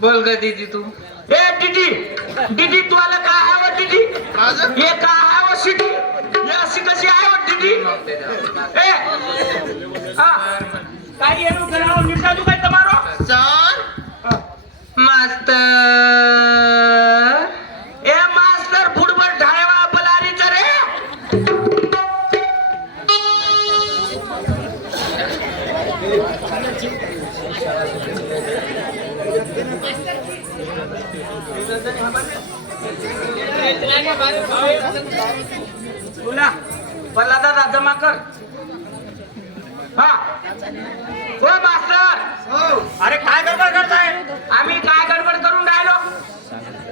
बोल ग दीदी तू. ए दीदी दीदी तुम्हाला काय आहे हो दीदी? हे काय आहे हो सिटी? हे अशी कशी आहे हो दीदी? ए हा काय येऊ करा निपटा तू काय તમારો सर मास्तर ए मास्तर फुटबॉल ढाळेवा पलारीचा रे. बोला पल्ला दादा जमा कर. हा हो मास्टर. अरे काय गडबड करताय? आम्ही काय गडबड करून राहिलो?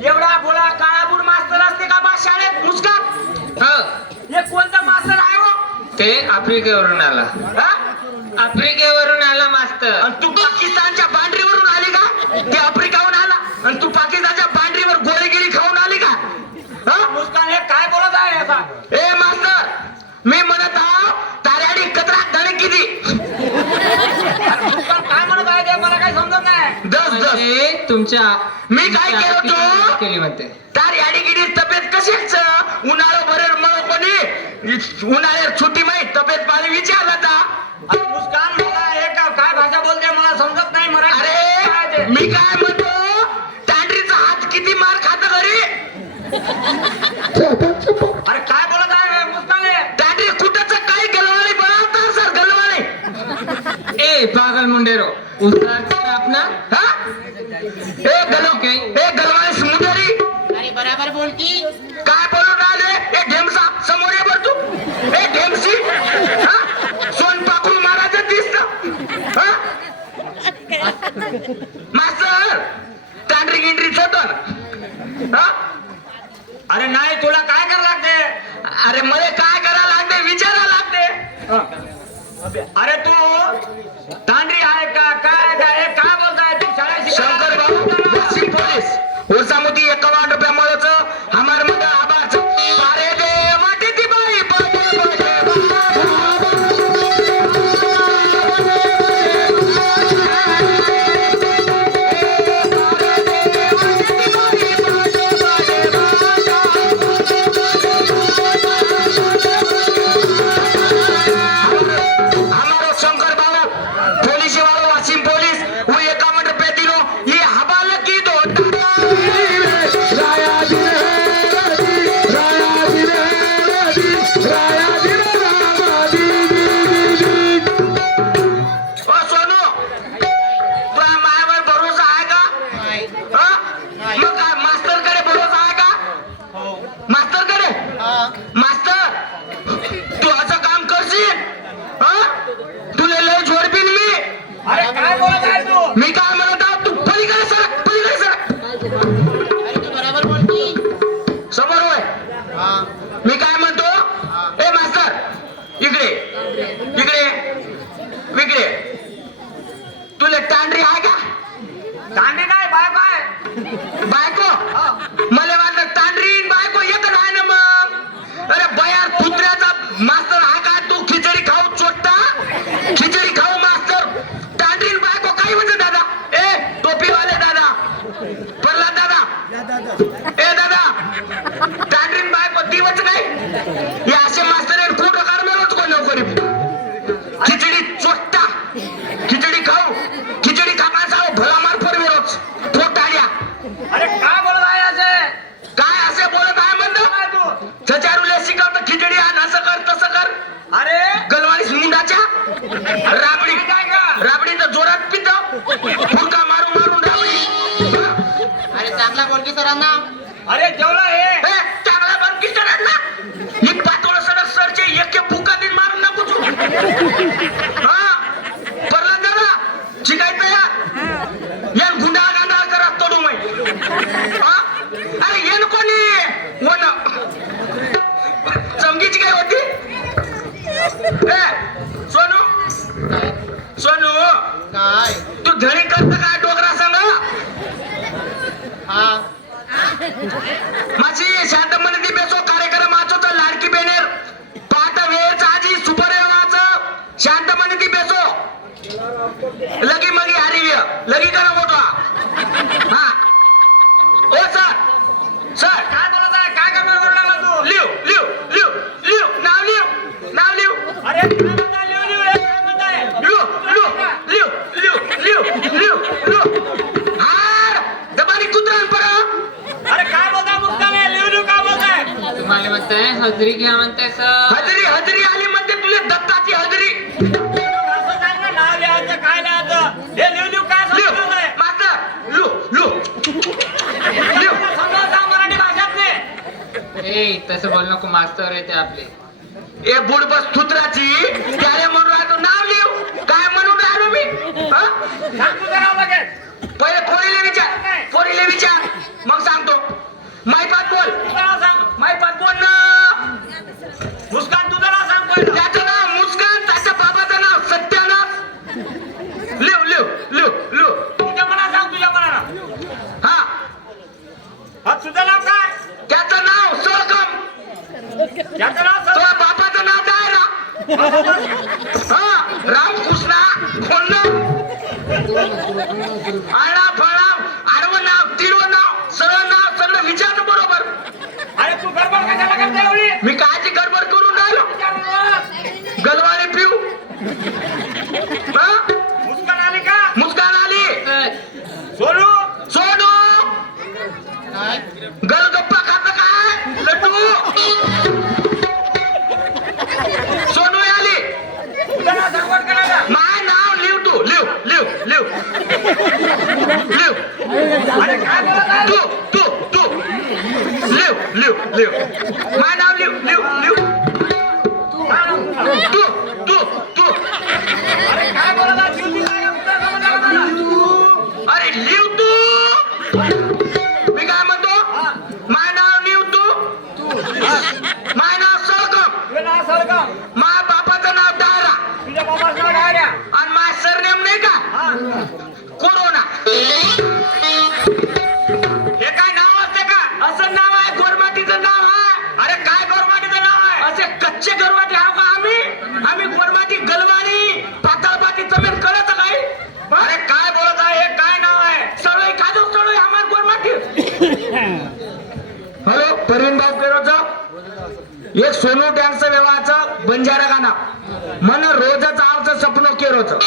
एवढा बोला काळाबूड मास्तर असते का बा शाळेत मुस्कान? हो हे कोणता मास्तर आहे हो? ते आफ्रिकेवरून आला. हा? आफ्रिकेवरून आला मास्तर. आणि तू पाकिस्तानच्या बांड्रीवरून आली का? ते आफ्रिकाहून आला आणि तू पाकिस्तानच्या बांड्रीवर गोळीगिरी खाऊन आली का? हा? मुस्कान हे काय बोलत आहे आता? ए मास्तर मी म्हणत आहो ताऱ्याडी कचरा धणे किती? मुस्कान काय म्हणत आहे ते मला काही समजत नाही. दस म्हणजे तुमच्या मी काय केलं होतो? केली म्हणते. तार याडीगिरी तब्येत कशी आहे? उन्हाळा भरेल मग उन्हाळ्यात सुट्टी माहित तब्येत पाणी विचारला का? मुस्कान मला हे काय भाषा बोलते मला समजत नाही मराठी. अरे मी काय म्हणतो तांडरीचा हात किती मार खात घरी? अरे काय बोलत आहे मुस्कान? तांडरी कुठंच काही गलवाणी बनवता सर गलवाणी. ए पागल मुंडेरो उसका अपना हा ए गलवाणी समुद्री. अरे बराबर बोल की. काय बोलून राहिले? ए ढेमसा समोर ये बर तू. ए ढेमसी सोनपाखरू महाराज दिसत. मास्तर तांडरी गिंडरी चतन. अरे नाही तुला काय करा लागते? अरे मला काय करा लागते विचारा लागते. अरे तू तांडरी आहे का काय काय बोलताय तू? शाळा शंकर बाबू वाशिम पोलीस ओसामुती 51 रुपया मळच हमार मध्ये आबाच पारे दे वाटी ती बाई हमारो शंकर बाबू पोलिस वालों वाशिम पोलिस वो 51 रुपया दिलो ये हवाला की दो. सोनू तुला मायावर भरोसा आहे का? मग काय मास्तर कडे भरोसा आहे का? मास्तर कडे मास्तर तू असं काम करशील तुला लय झोडपीन मी. अरे काय बोलत आहे तू? मी काय म्हणत आहोत तू पलीकडे सर पलीकडे सर. अरे तू बराबर बोल की. समोर होय. मी काय म्हणतो ए मास्तर इकडे इकडे इकडे तुला तांडरी आहे का? तांडरी नाही बायको आहे. बायको मला वाटलं तांडरी बायको एकच आहे ना मग. अरे बयार पुत्र्याचा मास्तर आहे का तू? खिचडी खाऊ चोट्टा खिचडी खाऊ मास्तर तांडरी बायको काही म्हणजे दादा. ए टोपीवाले दादा प्रल्हाद दादा ए दादा तांडरी बायको दिवच काय हे असे मास्तर कुठं कर मिळवत कोण नोकरी. खिचडी चोट्टा खिचडी खाऊ खिचडी खाण्याचा भला मार फरवेरोच पोट आल्या. अरे काय बोलत आहे असे? काय असे बोलत आहे म्हणतो? सचारूले शिकवत खिचडी आण असं कर तसं कर. अरे गलवाणीस मुंडाच्या राबडी राबडी तर जोरात पिताव फुडका मारून मारून राबडी. अरे चांगला बोल की सरांना. अरे जेवला हे चांगला बंद की सरांना. ही पातोळ सडक सरचे एक फुका दिन मारून नको तू. हा परला दादा शिकायचं या गुंडा गांडा करत तोडू मै. अरे येन कोणी वन चमकीची काय होती? ए सोनू सोनू काय? तू धणी करत काय डोकरा संग? हा माझी शांत मनती बेसो कार्यक्रम आचो तर लाडकी बेनेर पाठ वेळचा आजी सुपर वाच शांत मनती बेसो लगी मगी हारी लगी करा मोठा. म्हणताय हजरी घ्या म्हणताय सर. हजरी हजरी आली म्हणते तुला दत्ताची हजरी. असं सांग ना, नाव लिहायचं काय लिहायचं हे लिहू लिहू काय लिव समजत नाही. मास्तर लिव लिव लिव. समजावून सांग मराठी भाषात. ए तसं बोल नको, मास्तर आहे ते आपले. ए बुडबस थुत्राची त्याने म्हणून राहतो नाव लिव. काय म्हणून राहिलो मी? हा? सांग तुझं नाव लगेच. पहिले पोरीले विचार मग सांगतो. मायपात बोल. तुझं नाव सांग. मायपात बोल ना. मुस्कान तुझं नाव सांग पहिलं. त्याचं नाव मुस्कान, त्याच्या बाबाचं नाव Satyanath. Live live live live. तुझ्या मनात सांग, तुझ्या मनानं. हा, हा तुझं नाव काय? त्याचं नाव सोळकम. याचं नाव तो सांग. बापाचं नाव काय रा? हा, रामकृष्णा खोन्नम. आळा फळा आडवं नाव तिरवं नाव सरळ नाव सगळं विचारलं बरोबर. अरे तू गडबड कशाला करते एवढी? मी कायची गडबड करून राहिलो? विचार. गलवारी पिऊ. हा? मुस्कान आली का? मुस्कान आली. सोनू. सोनू गलगप्पा खात काय लड्डू. सोनू आली. तुझं नाव सांग वर करायला. माय नाव लिव तू लिव लिव लिव लिव. अरे काय बोलत आहे? तू लिव लिव लिव. माय नाव लिव लिव लिव. तू अरे काय बोलत आहे? शिवती काय का? तुझं समजलं का मला? अरे लिव तू. मी काय म्हणतो? माय नाव लिव तू. माय नाव सरकम. तुझं नाव सरकम. माय बापाचं नाव दारा. तुझ्या बाबाचं नाव काय रे? आणि माय सरनेम नाही का हा. कोरोना. हे काय नाव असते का? असं नाव आहे, गोरमाटीचं नाव आहे. अरे काय गौरवाटीचं नाव आहे? असे कच्चे गरवाटी आहो का आम्ही गोरमाटी गलवारी पातळपाटी जमीन कळत काही. अरे काय बोलत आहे? हे काय नाव आहे? सळोई खाजो सळोई आम्हाला गोरमाटी. हॅलो परवीन भाऊ केरोचं एक सोनू डॅन्स व्यवहारचं बंजारा गाणं मन रोजच आवचं सपनो केरोचं.